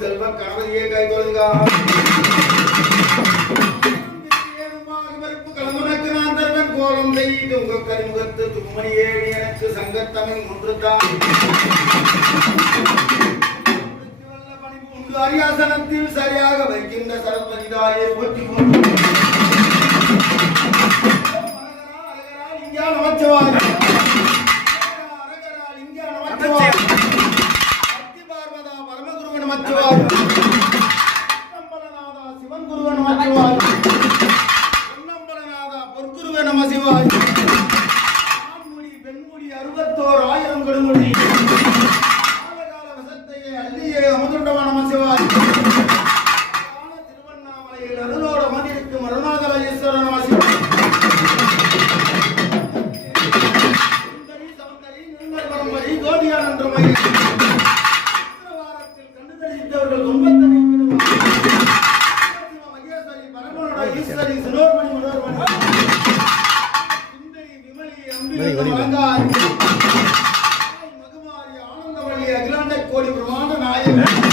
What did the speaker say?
செல்வ கணவதியை கை கொள்கா கலமுனக்கு நான் தருவன் கோலம் செய்து உங்க கரிமுகத்து தும்மணியே எனக்கு சங்கத்தமிழ் ஒன்றுதான் அரியாசனத்தில் சரியாக வைக்கின்ற சரஸ்வதிதாயை போற்றி கொண்டு நமச்சிவாய சிவன் குருவன் நமச்சிவாய பொன்னம்பலநாதா பொற்குருவே நம சிவாய ஆண்மொழி பெண்மொழி 61,000 கொடுமொழி காலகால வசத்தையே அள்ளியே அமுதுண்டவ நம சிவாய திருவண்ணாமலையில் அருளோட மந்திரிக்கும் அருணாதல ஈஸ்வர நம சிவாய சுந்தரி சௌந்தரி நிர்மல் பரம்பரி கோடியானந்தமயி ஈஸ்வரி சுனோர்மணி மனோர்மணி சுந்தரி விமலி அம்பிகை அலங்காரி மகுமாரி ஆனந்தவள்ளி அகிலாண்ட கோடி பிரமாண்ட நாயகி